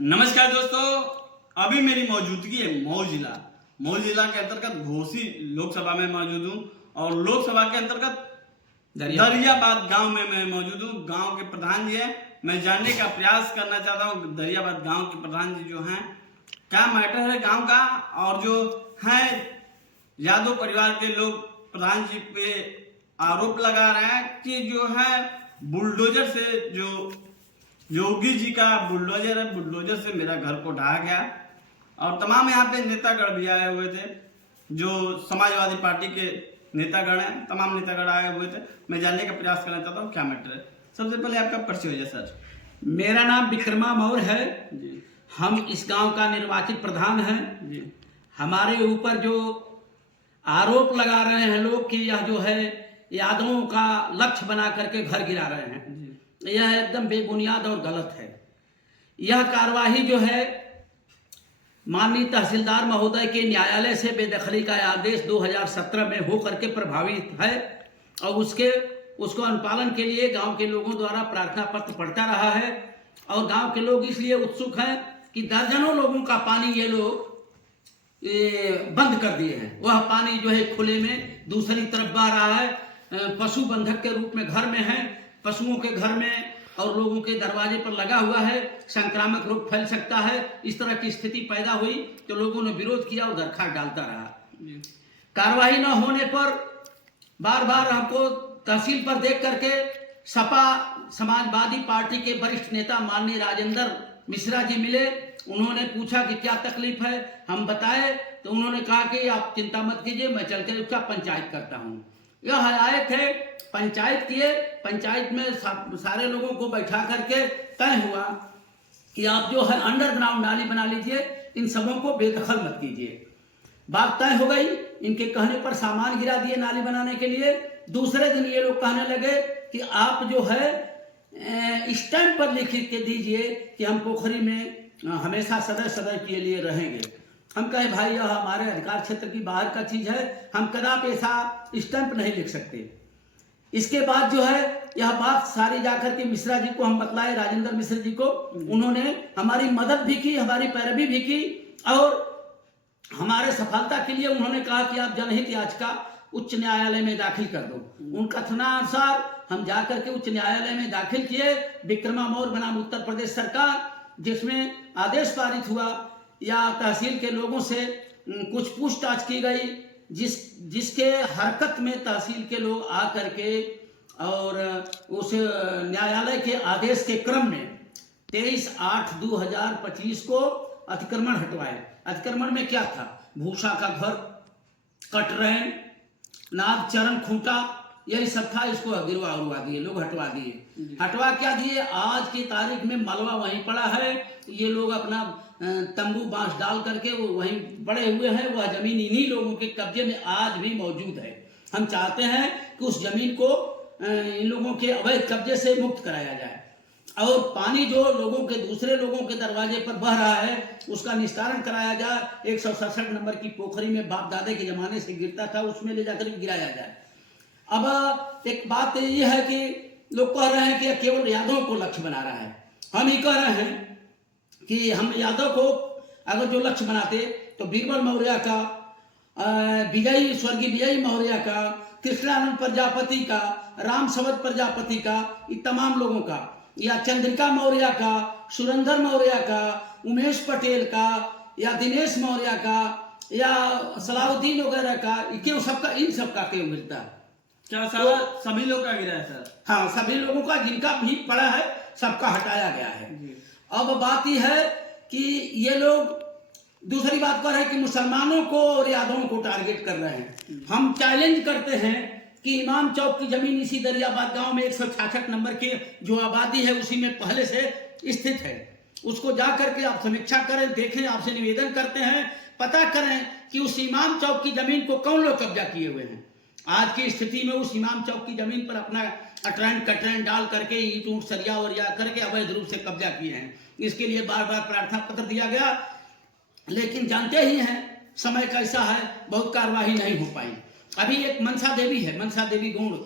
नमस्कार दोस्तों, अभी मेरी मौजूदगी है मऊ जिला के अंतर्गत घोसी लोकसभा में मौजूद हूँ और लोकसभा के अंतर्गत दरियाबाद गांव में मैं मौजूद हूँ। गांव के प्रधान जी हैं, मैं जानने का प्रयास करना चाहता हूँ दरियाबाद गांव के प्रधान जी जो हैं क्या मैटर है गांव का, और जो है यादव परिवार के लोग प्रधान जी पे आरोप लगा रहे हैं कि जो है बुलडोजर से जो योगी जी का बुलडोजर है, बुलडोजर से मेरा घर को ढहा गया। और तमाम यहाँ पे नेतागण भी आए हुए थे, जो समाजवादी पार्टी के नेतागण हैं, तमाम नेतागण आए हुए थे। मैं जानने का प्रयास करना चाहता हूँ क्या मैटर है। सबसे पहले आपका परिचय हो जाए सर। मेरा नाम विक्रमा मौर है जी। हम इस गांव का निर्वाचित प्रधान हैं जी। हमारे ऊपर जो आरोप लगा रहे हैं लोग कि यह जो है यादवों का लक्ष्य बना करके घर गिरा रहे हैं, यह एकदम बेबुनियाद और गलत है। यह कार्यवाही जो है माननीय तहसीलदार महोदय के न्यायालय से बेदखली का आदेश 2017 में हो करके प्रभावित है और उसको अनुपालन के लिए गांव के लोगों द्वारा प्रार्थना पत्र पढ़ता रहा है। और गांव के लोग इसलिए उत्सुक हैं कि दर्जनों लोगों का पानी ये लोग बंद कर दिए हैं। वह पानी जो है खुले में दूसरी तरफ बह रहा है, पशु बंधक के रूप में घर में है, पशुओं के घर में और लोगों के दरवाजे पर लगा हुआ है, संक्रामक रोग फैल सकता है। इस तरह की स्थिति पैदा हुई तो लोगों ने विरोध किया और दरखास्त डालता रहा। कार्रवाई न होने पर बार बार हमको तहसील पर देख करके सपा समाजवादी पार्टी के वरिष्ठ नेता माननीय राजेंद्र मिश्रा जी मिले। उन्होंने पूछा कि क्या तकलीफ है, हम बताए तो उन्होंने कहा कि आप चिंता मत कीजिए, मैं चल कर उसका पंचायत करता हूँ। यह आए थे, पंचायत किए, पंचायत में सारे लोगों को बैठा करके तय हुआ कि आप जो है अंडरग्राउंड नाली बना लीजिए, इन सबों को बेदखल मत कीजिए। बात तय हो गई। इनके कहने पर सामान गिरा दिए नाली बनाने के लिए। दूसरे दिन ये लोग कहने लगे कि आप जो है स्टैंप पर लिख के दीजिए कि हम पोखरी में हमेशा सदा के लिए रहेंगे। हम कहे भाई यह हमारे अधिकार क्षेत्र की बाहर का चीज है, हम कदापि ऐसा स्टैंप नहीं लिख सकते। इसके बाद जो है यह बात सारी जाकर के मिश्रा जी को हम बतलाए, राजेंद्र मिश्रा जी को। उन्होंने हमारी मदद भी की, हमारी पैरवी भी की और हमारे सफलता के लिए उन्होंने कहा कि आप जनहित याचिका उच्च न्यायालय में दाखिल कर दो। उनका कथनानुसार हम जाकर के उच्च न्यायालय में दाखिल किए। विक्रमा मौर बनाम उत्तर प्रदेश सरकार, जिसमें आदेश पारित हुआ या तहसील के लोगों से कुछ पूछताछ की गई, जिसके हरकत में तहसील के लोग आ करके और उस न्यायालय के आदेश के क्रम में 23/8/2025 को अतिक्रमण हटवाए। अतिक्रमण में क्या था? भूसा का घर, कटरैन, नाद चरण खूंटा, यही सब था। इसको गिरवा उड़वा दिए लोग, हटवा दिए। हटवा क्या दिए? आज की तारीख में मलबा वहीं पड़ा है। ये लोग अपना तंबू बांस डाल करके वो वहीं पड़े हुए हैं। वह जमीन इन्हीं लोगों के कब्जे में आज भी मौजूद है। हम चाहते हैं कि उस जमीन को इन लोगों के अवैध कब्जे से मुक्त कराया जाए और पानी जो दूसरे लोगों के दरवाजे पर बह रहा है उसका निस्तारण कराया जाए। 167 नंबर की पोखरी में बाप दादे के जमाने से गिरता था, उसमें ले जाकर गिराया जाए। अब एक बात ये है कि लोग कह रहे हैं कि केवल यादव को लक्ष्य बना रहा है। हम ये कह रहे हैं कि हम यादव को अगर जो लक्ष्य बनाते तो बीरबल मौर्य का, स्वर्गीय विजयी मौर्य का, कृष्णानंद प्रजापति का, राम सवद प्रजापति का, ये तमाम लोगों का, या चंद्रिका मौर्य का, सुरेंद्र मौर्य का, उमेश पटेल का, या दिनेश मौर्य का, या सलाउद्दीन वगैरह का, क्यों सबका, इन सबका क्यों मिलता है? क्या सारा सभी लोग का गिरा है सर? हाँ, सभी लोगों का जिनका भी पड़ा है सबका हटाया गया है। अब बात यह है कि ये लोग दूसरी बात कर रहे हैं कि मुसलमानों को और यादवों को टारगेट कर रहे हैं। हम चैलेंज करते हैं कि इमाम चौक की जमीन इसी दरियाबाद गांव में 166 नंबर की जो आबादी है उसी में पहले से स्थित है। उसको जा करके आप समीक्षा करें, देखें। आपसे निवेदन करते हैं, पता करें कि उस इमाम चौक की जमीन को कौन लोग कब्जा किए हुए हैं। आज की स्थिति में उस इमाम चौक की जमीन पर अपना कटरैन डाल करके ईंट ऊंट सरिया वरिया करके अवैध रूप से कब्जा किए हैं। इसके लिए बार बार प्रार्थना पत्र दिया गया, लेकिन जानते ही हैं समय कैसा है, बहुत कार्यवाही नहीं हो पाई। अभी एक मनसा देवी है, मनसा देवी गोंड,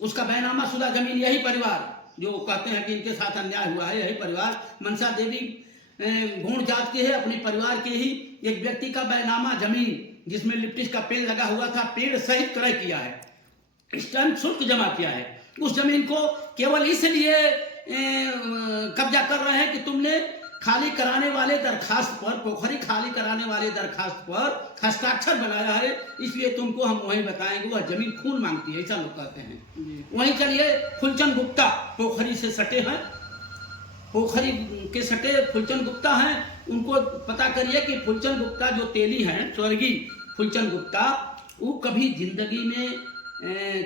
उसका बैनामा शुदा जमीन यही परिवार जो कहते हैं कि इनके साथ अन्याय हुआ है, यही परिवार मनसा देवी भूण जात की है, अपने परिवार के ही एक व्यक्ति का बैनामा जमीन जिसमें लिप्टिस का पेड़ लगा हुआ था, पेड़ सहित क्रय किया है, इस टाइम शुल्क जमा किया है। उस जमीन को केवल इसलिए कब्जा कर रहे हैं कि तुमने खाली कराने वाले दरखास्त पर, पोखरी खाली कराने वाले दरखास्त पर हस्ताक्षर बनाया है, इसलिए तुमको हम वहीं बताएंगे। वह जमीन खून मांगती है, ऐसा लोग कहते हैं। वहीं चलिए, फुलचंद गुप्ता पोखरी से सटे हैं, पोखरी के सटे फुलचंद गुप्ता हैं, उनको पता करिए कि फुलचंद गुप्ता जो तेली हैं, स्वर्गीय फुलचंद गुप्ता, वो कभी जिंदगी में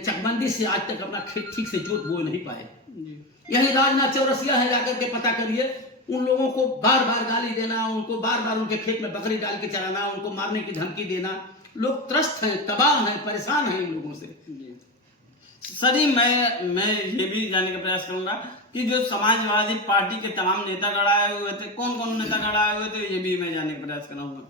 चकबंदी से आज तक अपना खेत ठीक से जोत बो नहीं पाए। यही राजनाथ चौरसिया है, जाकर के पता करिए। उन लोगों को बार बार गाली देना, उनको बार बार उनके खेत में बकरी डाल के चलाना, उनको मारने की धमकी देना, लोग त्रस्त हैं, तबाह हैं, परेशान हैं इन लोगों से। सर जी, मैं ये भी जानने का प्रयास करूंगा कि जो समाजवादी पार्टी के तमाम नेतागण आए हुए थे, कौन कौन नेतागण आए हुए थे, ये भी मैं जानने का प्रयास करूंगा।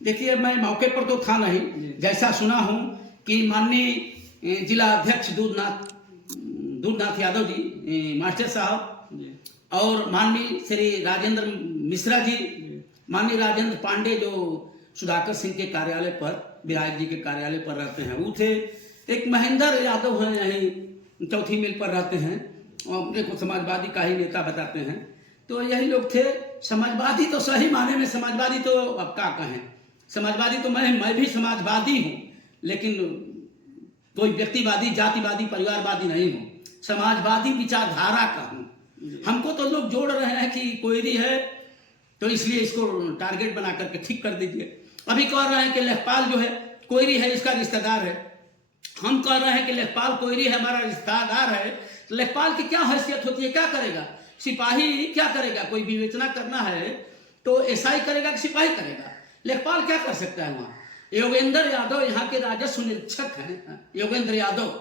देखिए, मैं मौके पर तो था नहीं, जैसा सुना हूं कि माननीय जिला अध्यक्ष दूधनाथ यादव जी, मास्टर साहब, और माननीय श्री राजेंद्र मिश्रा जी, माननीय राजेंद्र पांडे जो सुधाकर सिंह के कार्यालय पर, विधायक जी के कार्यालय पर रहते हैं, वो थे। एक महेंद्र यादव हैं, यही चौथी मील पर रहते हैं, और अपने को समाजवादी का ही नेता बताते हैं। तो यही लोग थे। समाजवादी तो सही माने में समाजवादी तो अब क्या कहें, समाजवादी तो मैं भी समाजवादी हूँ, लेकिन कोई व्यक्तिवादी, जातिवादी, परिवारवादी नहीं हूँ, समाजवादी विचारधारा का हूँ। हमको तो लोग जोड़ रहे हैं कि कोयरी है तो इसलिए इसको टारगेट बना करके ठीक कर दीजिए। अभी कह रहे हैं कि लेखपाल जो है कोयरी है, इसका रिश्तेदार है। हम कह रहे हैं कि लेखपाल कोयरी है, हमारा रिश्तेदार है। तो लेखपाल की क्या हैसियत होती है, क्या करेगा? सिपाही क्या करेगा? कोई विवेचना करना है तो एसआई करेगा कि सिपाही करेगा? लेखपाल क्या कर सकता है वहाँ? योगेंद्र यादव यहाँ के राजस्व निरीक्षक हैं, योगेंद्र यादव,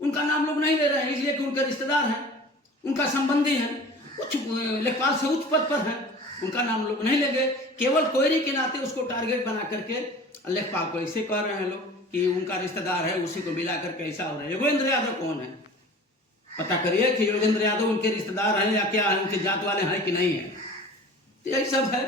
उनका नाम लोग नहीं ले रहे हैं इसलिए कि उनके रिश्तेदार हैं, उनका संबंधी है, उच्च लेखपाल से उच्च पद पर है, उनका नाम लोग नहीं लेंगे। केवल कोयरी के नाते उसको टारगेट बना करके लेखपाल को ऐसे कह रहे हैं लोग कि उनका रिश्तेदार है, उसी को मिला करके ऐसा हो रहा है। योगेंद्र यादव कौन है? पता करिए कि योगेंद्र यादव उनके रिश्तेदार हैं या क्या है, उनके जात वाले हैं कि नहीं है। तो यही सब है।